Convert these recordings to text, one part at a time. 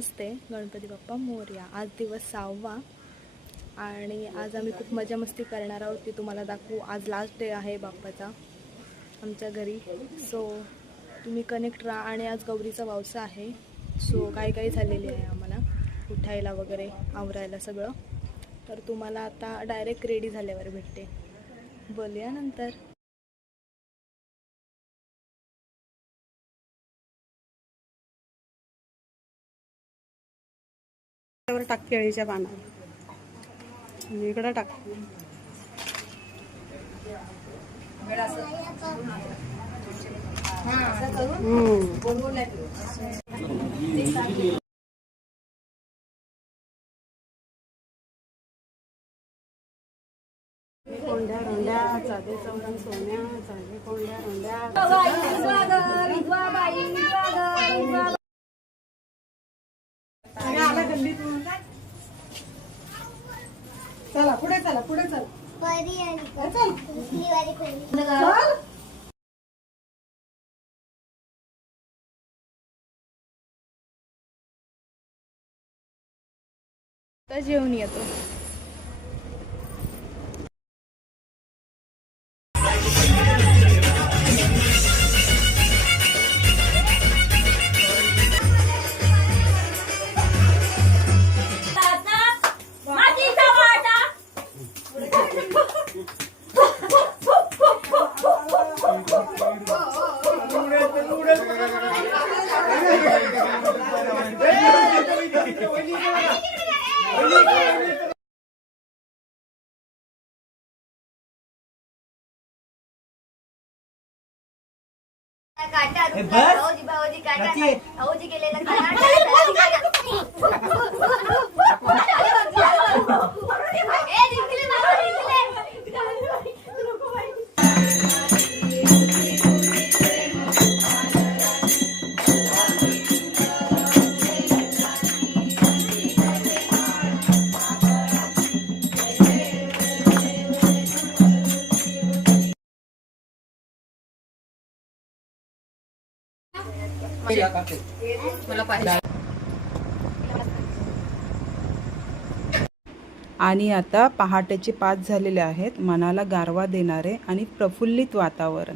नमस्ते गणपती बाप्पा मोरया. आज दिवस सहावा आणि आज आम्ही खूप मजा मस्ती करणार आहोत ती तुम्हाला दाखवू. आज लास्ट डे आहे बाप्पाचा आमच्या घरी. सो तुम्ही कनेक्ट राहा आणि आज गौरीचा वावसा आहे. सो काही काही झालेली आहे आम्हाला? उठायला वगैरे आवरायला सगळं. तर तुम्हाला आता डायरेक्ट रेडी झाल्यावर भेटते. बोलूया नंतर. त्यावर टाक केळीच्या पानावर. इकडं टाक. हम्म. कोंड्या रोंड्या चाले चौरंग सोन्या चाले कोंड्या रोंड्या चला पुढे चला पुढे चला. परी आणि चल. दिवाळी परी. चल. जेवण येतो. काटा भाऊजी भाऊजी काटा भाऊजी गेलेला आणि आता पहाटेचे पाच झालेले आहेत. मनाला गारवा देणारे आणि प्रफुल्लित वातावरण.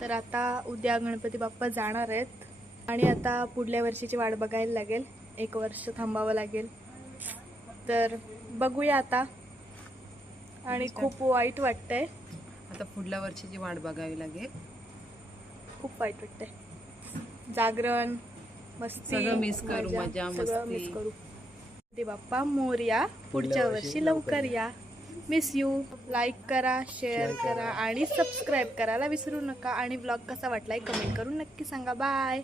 तर आता उद्या गणपती बाप्पा जाणार आहेत. आणि आता पुढल्या वर्षीची वाट बघायला लागेल. एक वर्ष थांबावं लागेल. तर बघूया आता. आणि खूप वाईट वाटतंय. आता पुढल्या वर्षीची वाट बघावी लागेल. खूप वाईट वाटतंय. जागरण मस्ती सगळं miss करू, मजा, सगळं मस्ती. मिस करू. ते बाप्पा मोरया पुढच्या वर्षी लवकर या. मिस यू लाईक करा शेअर करा आणि सबस्क्राईब करायला विसरू नका. आणि ब्लॉग कसा वाटलाय कमेंट करून नक्की सांगा. बाय